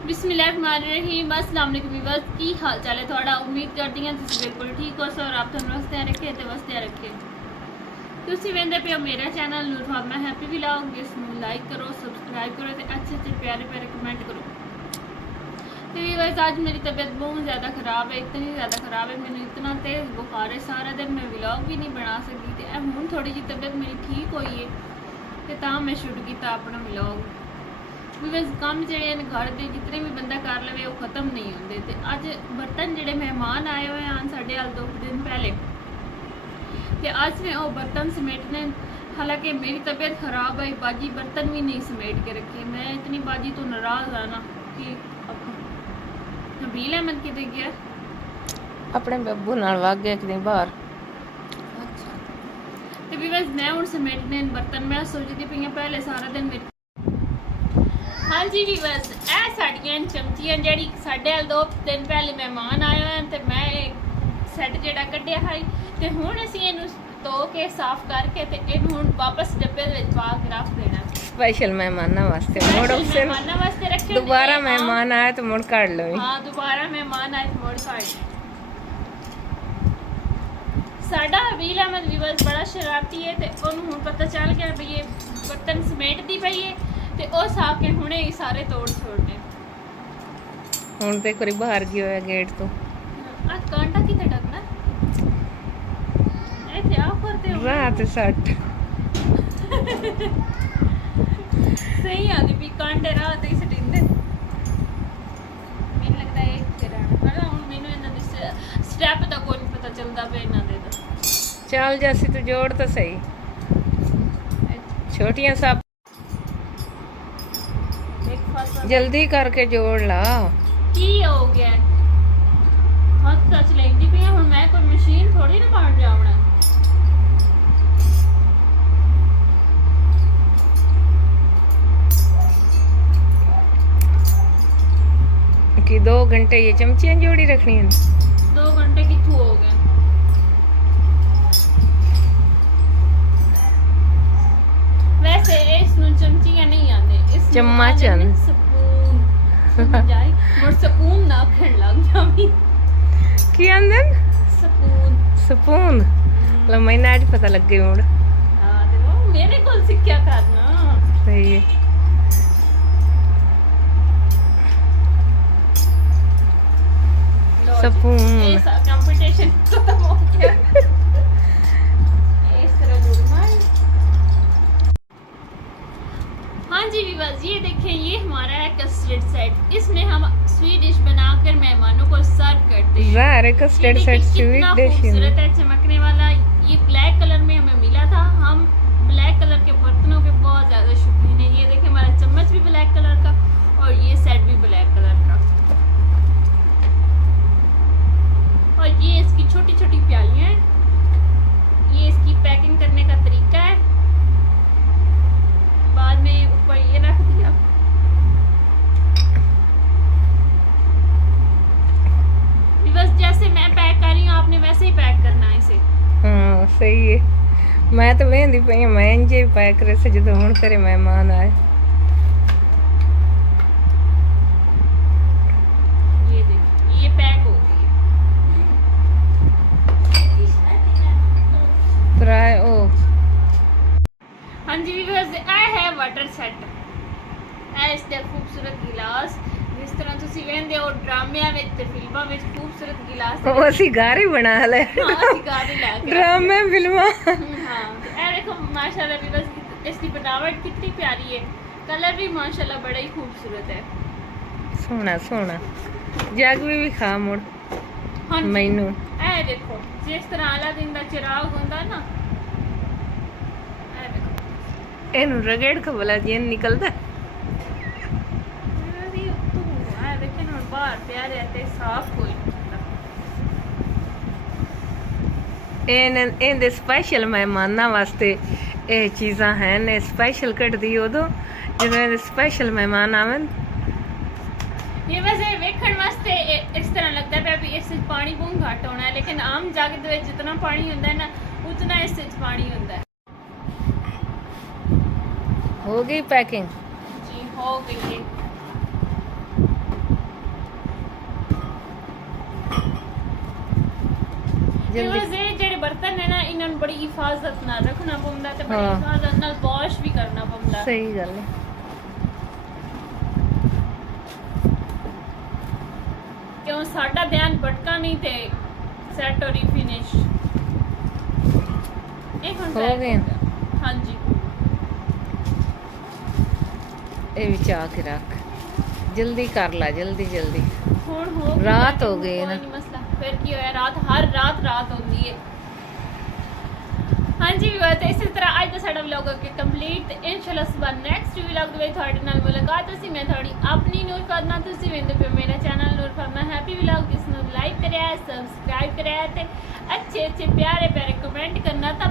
बिस्मिल्लाहिर्रहमानिर्रहीम। अस्सलाम वालेकुम व्यूअर्स, की हाल चाल है थोड़ा। उम्मीद करती हैं तुम बिल्कुल ठीक हो सो और आप तंदुरुस्त रखे तो वस्ते रखे। तुम वेंदे पे हो मेरा चैनल नूर फातिमा हैप्पी व्लॉग, जिसमें लाइक करो, सब्सक्राइब करो तो अच्छे अच्छे प्यारे प्यारे कमेंट करो। तो व्यूअर्स, आज मेरी तबीयत बहुत ज़्यादा ख़राब है, इतनी ज़्यादा ख़राब है, मैंने इतना तेज़ बुखार है, सारा दिन मैं व्लॉग भी नहीं बना सकी थी। हूँ थोड़ी जी तबीयत मेरी ठीक हुई है तो मैं शुरू किया अपना व्लॉग। बस काम जोड़े घर के जितने भी बंदा कर लवे वो खत्म नहीं होंगे। तो अज बर्तन जोड़े मेहमान आए हुए हैं साढ़े हाल 2 दिन पहले, तो अज मैं वो बर्तन समेटने। हालांकि मेरी तबीयत खराब है, बाजी बर्तन भी नहीं समेट के रखे। मैं इतनी बाजी तो नाराज़ आ ना कि नबील अहमद किते गया, अपने बब्बू नाल वग गया कि बाहर। अच्छा, तो भी बस मैं हूँ समेटने बर्तन। मैं सोचती पई पहले सारा दिन मेरे हाँ जी भी बस ए साड़ियां चमचियां जड़ी साढ़े 2 दिन पहले मेहमान आए हुए हैं, तो मैं सैट जड़ा कढ़िया है तो हुण असीं इहनूं धो के साफ करके ते इहनूं हुण वापस डब्बे दे विच पा के रख देना। स्पेशल मेहमानां वास्ते मुड़ उसे मेहमानां वास्ते रखे। दोबारा मेहमान आए तो मुड़ काट लो। हाँ, दोबारा मेहमान आए तो मुड़ काट। साडा हबील अहमद व्यूअर्स बड़ा शरारती है, तो उन्होंने हुण पता चल गया भी ये बर्तन समेटदी पई है ते उस आके हुणे ही सारे तोड़ छोड़ने। हुण ते कोई बाहर गया होया गेट तो आज कांटा किथे डकना ए थे आप करते हो रात 60 सही आदि भी कांटे रात ही सटिंदे। मैंने लगता है एक तेरा ना हुण मैनू इन्हां दी स्टेप दा कोई नहीं पता चलदा पे इन्हां दे दा। चल जैसी तू जोड़ तो सही छोटियां सब जल्दी करके जोड़ ला। की हो गया हाथ टच लेंदी पई हुण मैं कोई मशीन थोड़ी ना बन जावना। कि 2 घंटे ये चमचियां जोड़ी रखनी है। 2 घंटे किथू हो गए। वैसे इसनूं चमचियां नहीं आंदे, इस चम्मच आंदे। स्पून जाई मोर स्पून ना खण लग जावी। की आंदे स्पून स्पून लो मैंने आज पता लग गई मुड़। हां ते वो मेरे कोल सिक्ख्या करना सही है। स्पून ये कंपटीशन खत्म हो गया। इस तरह जुड़ना है। हाँ जी विवास, ये देखिए ये हमारा है कस्टर्ड सेट। इसमें हम स्वीट डिश बनाकर मेहमानों को सर्व करते हैं। ज़ारे कस्टर्ड सेट स्वीट डिश खूबसूरत है, चमकने वाला। ये ब्लैक कलर में हमें मिला था। हम ब्लैक कलर के बर्तनों के बहुत ज़्यादा शौकीन है। ये देखिए हमारा चम्मच भी ब्लैक कलर का और ये सेट भी ब्लैक कलर का। और ये इसकी छोटी छोटी प्यालियाँ हैं। ये इसकी पैकिंग करने का तरीका है। बाद में ऊपर ये रख दिया। बस जैसे मैं पैक कर रही हूँ आपने वैसे ही पैक करना है इसे। हाँ सही है। मैं तो वेंदी पई मैं इंजे पैक करे से जो हुण तेरे मेहमान आए। ये देखिए ये पैक हो गई ट्राई ओ। हाँ जी व्यूअर्स, ਇਹ है वाटर सेट। ਇਹ ਇਸ ਦੇ खूबसूरत गिलास जिस तरह ਤੁਸੀਂ ਵੇਖਦੇ ਹੋ ਡਰਾਮਿਆਂ ਵਿੱਚ ਤੇ ਫਿਲਮਾਂ ਵਿੱਚ खूबसूरत गिलास। ਉਹ ਅਸੀਂ ਘਰ ਹੀ ਬਣਾ ਲੈ। ਹਾਂ ਅਸੀਂ ਘਰ ਹੀ ਲਾ ਕੇ ਡਰਾਮੇ ਫਿਲਮਾਂ। हाँ ਇਹ देखो माशाल्लाह व्यूअर्स इसकी बनावट कितनी प्यारी है। कलर भी माशाल्लाह बड़ा ही खूबसूरत है। सोना सोना जग भी खा मुड़। हाँ मैनू ਇਹ देखो जिस तरह अलादीन ਦਾ चिराग ਹੁੰਦਾ ना, ਇਹ देखो ਇਹਨੂੰ ਰਗੜ ਖਬਲਾ ਜੀ ਨਿਕਲਦਾ। बाहर प्यारे आते साफ कोई ਇਹਦੇ ਸਪੈਸ਼ਲ ਮਹਿਮਾਨਾਂ ਵਾਸਤੇ ਇਹ ਚੀਜ਼ਾਂ ਹਨ। ਇਹ ਸਪੈਸ਼ਲ ਕੱਢਦੀ ਉਦੋਂ ਜਦੋਂ ਇਹਦੇ ਸਪੈਸ਼ਲ ਮਹਿਮਾਨ ਆਵਣ। ये वैसे वेखण वास्ते इस तरह लगता है भी इस पानी बहुत घट होना है, लेकिन आम जग दे जितना पानी होता है ना उतना इस पानी होता है। हो गई पैकिंग जी हो गई है। ਜਲਦੀ ਬਿਕੋਜ਼ ਇਹ ਜਿਹੜੇ ਬਰਤਨ ਨੇ ਨਾ ਇਹਨਾਂ ਨੂੰ ਬੜੀ ਹਿਫਾਜ਼ਤ ਨਾਲ ਰੱਖਣਾ ਪੈਂਦਾ ਤੇ ਬੜੀ ਹਾਂ। ਹਿਫਾਜ਼ਤ ਨਾਲ ਵਾਸ਼ ਵੀ ਕਰਨਾ ਪੈਂਦਾ। ਸਹੀ ਗੱਲ ਹੈ। ਕਿਉਂ ਸਾਡਾ ਧਿਆਨ ਭਟਕਾ ਨਹੀਂ ਤੇ ਸੈਟ ਔਰ ਫਿਨਿਸ਼ ਇਹ ਹੁਣ ਹੋ ਗਏ? ਹਾਂਜੀ ਇਹ ਵਿੱਚ ਆ ਕੇ ਰੱਖ, ਜਲਦੀ ਕਰ ਲੈ, ਜਲਦੀ ਜਲਦੀ। ਹੁਣ ਹੋ ਗਈ ਰਾਤ ਬਾਕੀ ਹੋ ਗਈ ਕੋਈ ਨਾ। ਨਹੀਂ ਮਸਲਾ। ਫਿਰ ਕੀ ਹੋਇਆ, ਰਾਤ ਹਰ ਰਾਤ ਹੁੰਦੀ ਹੈ। ਹਾਂਜੀ ਵੀਰ, ਤੇ ਇਸੇ ਤਰ੍ਹਾਂ ਅੱਜ ਦਾ ਸਾਡਾ ਵਲੌਗ ਹੋ ਗਿਆ ਕੰਪਲੀਟ ਤੇ ਇਨਸ਼ਾਅੱਲਾ ਸਵੇਰ ਨੈਕਸਟ ਵਲੌਗ ਦੇ ਵਿੱਚ ਤੁਹਾਡੇ ਨਾਲ ਮੁਲਾਕਾਤ ਹੋਸੀ। ਮੈਂ ਤੁਹਾਡੀ ਆਪਣੀ ਨੂਰ ਫਾਤਮਾ, ਤੁਸੀਂ ਵੇਖਦੇ ਪਏ ਮੇਰਾ ਚੈਨਲ ਨੂਰ ਫਾਤਮਾ ਹੈਪੀ ਵਲੌਗ, ਜਿਸ ਨੂੰ ਲਾਈਕ ਕਰਿਆ, ਸਬਸਕ੍ਰਾਈਬ ਕਰਿਆ ਤੇ ਅੱਛੇ ਪਿਆਰੇ ਕਮੈਂਟ ਕਰਨਾ ਤਾਂ